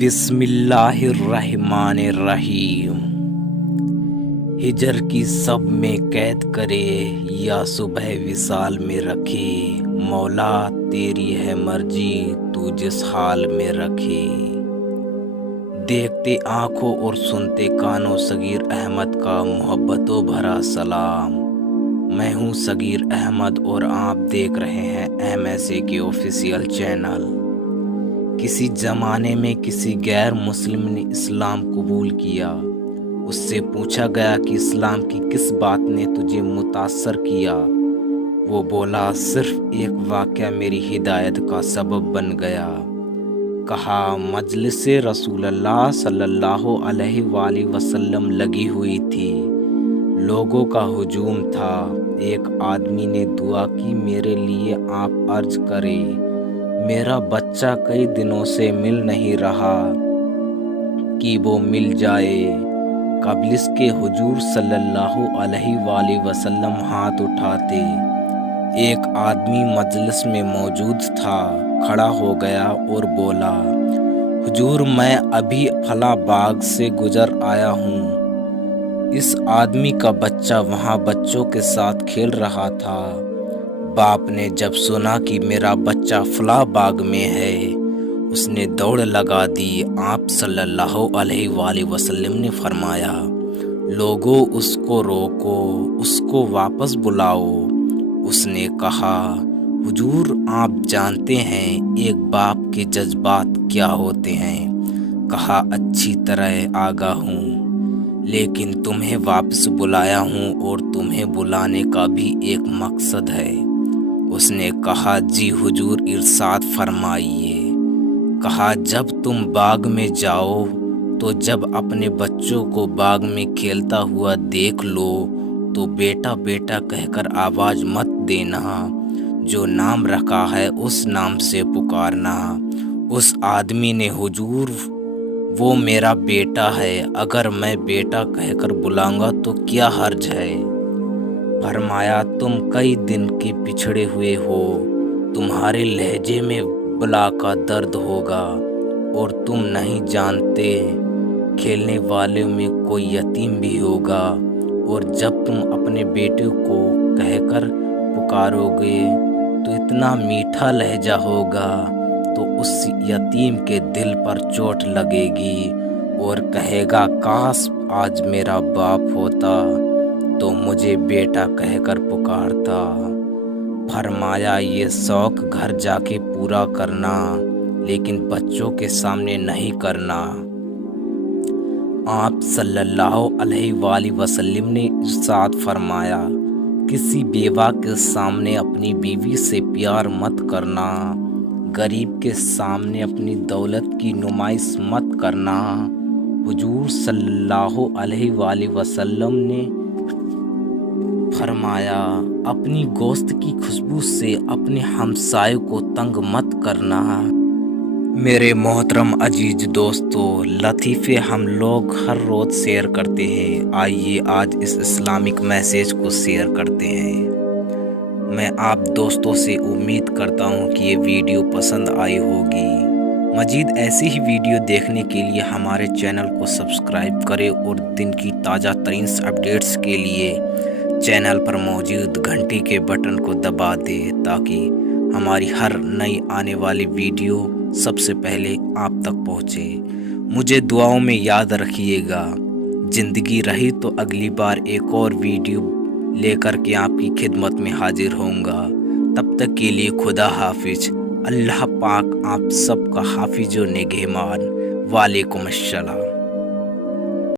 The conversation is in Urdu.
بسم اللہ الرحمن الرحیم۔ ہجر کی سب میں قید کرے یا صبح وصال میں رکھے، مولا تیری ہے مرضی تو جس حال میں رکھے۔ دیکھتے آنکھوں اور سنتے کانوں صغیر احمد کا محبتوں بھرا سلام۔ میں ہوں صغیر احمد اور آپ دیکھ رہے ہیں MSA کے آفیشیل چینل۔ کسی زمانے میں کسی غیر مسلم نے اسلام قبول کیا۔ اس سے پوچھا گیا کہ اسلام کی کس بات نے تجھے متاثر کیا؟ وہ بولا، صرف ایک واقعہ میری ہدایت کا سبب بن گیا۔ کہا، مجلس رسول اللہ صلی اللہ علیہ وآلہ وسلم لگی ہوئی تھی، لوگوں کا ہجوم تھا۔ ایک آدمی نے دعا کی، میرے لیے آپ عرض کریں، میرا بچہ کئی دنوں سے مل نہیں رہا کہ وہ مل جائے۔ قبل اس کے حضور صلی اللہ علیہ وآلہ وسلم ہاتھ اٹھاتے۔ ایک آدمی مجلس میں موجود تھا، کھڑا ہو گیا اور بولا، حضور میں ابھی فلاں باغ سے گزر آیا ہوں۔ اس آدمی کا بچہ وہاں بچوں کے ساتھ کھیل رہا تھا۔ باپ نے جب سنا کہ میرا بچہ فلاں باغ میں ہے، اس نے دوڑ لگا دی۔ آپ صلی اللہ علیہ وآلہ وسلم نے فرمایا، لوگوں اس کو روکو، اس کو واپس بلاؤ۔ اس نے کہا، حضور آپ جانتے ہیں ایک باپ کے جذبات کیا ہوتے ہیں؟ کہا، اچھی طرح آگاہ ہوں، لیکن تمہیں واپس بلایا ہوں اور تمہیں بلانے کا بھی ایک مقصد ہے۔ اس نے کہا، جی حضور ارشاد فرمائیے۔ کہا، جب تم باغ میں جاؤ تو جب اپنے بچوں کو باغ میں کھیلتا ہوا دیکھ لو تو بیٹا بیٹا کہہ کر آواز مت دینا، جو نام رکھا ہے اس نام سے پکارنا۔ اس آدمی نے، حضور وہ میرا بیٹا ہے، اگر میں بیٹا کہہ کر بلاؤں گا تو کیا حرج ہے؟ فرمایا، تم کئی دن کے پچھڑے ہوئے ہو، تمہارے لہجے میں بلا کا درد ہوگا اور تم نہیں جانتے کھیلنے والوں میں کوئی یتیم بھی ہوگا، اور جب تم اپنے بیٹے کو کہہ کر پکارو گے تو اتنا میٹھا لہجہ ہوگا تو اس یتیم کے دل پر چوٹ لگے گی اور کہے گا، کاش آج میرا باپ ہوتا تو مجھے بیٹا کہہ کر پکارتا۔ فرمایا، یہ شوق گھر جا کے پورا کرنا، لیکن بچوں کے سامنے نہیں کرنا۔ آپ صلی اللہ علیہ وآلہ وسلم نے ارشاد فرمایا، کسی بیوہ کے سامنے اپنی بیوی سے پیار مت کرنا، غریب کے سامنے اپنی دولت کی نمائش مت کرنا۔ حضور صلی اللہ علیہ وآلہ وسلم نے فرمایا، اپنی گوشت کی خوشبو سے اپنے ہمسائے کو تنگ مت کرنا۔ میرے محترم عزیز دوستو، لطیفے ہم لوگ ہر روز شیئر کرتے ہیں، آئیے آج اس اسلامک میسیج کو شیئر کرتے ہیں۔ میں آپ دوستوں سے امید کرتا ہوں کہ یہ ویڈیو پسند آئی ہوگی۔ مزید ایسی ہی ویڈیو دیکھنے کے لیے ہمارے چینل کو سبسکرائب کریں اور دن کی تازہ ترین اپڈیٹس کے لیے چینل پر موجود گھنٹی کے بٹن کو دبا دیں تاکہ ہماری ہر نئی آنے والی ویڈیو سب سے پہلے آپ تک پہنچے۔ مجھے دعاؤں میں یاد رکھیے گا۔ زندگی رہی تو اگلی بار ایک اور ویڈیو لے کر کے آپ کی خدمت میں حاضر ہوں گا۔ تب تک کے لیے خدا حافظ۔ اللہ پاک آپ سب کا حافظ و نگہبان۔ وعلیکم السلام۔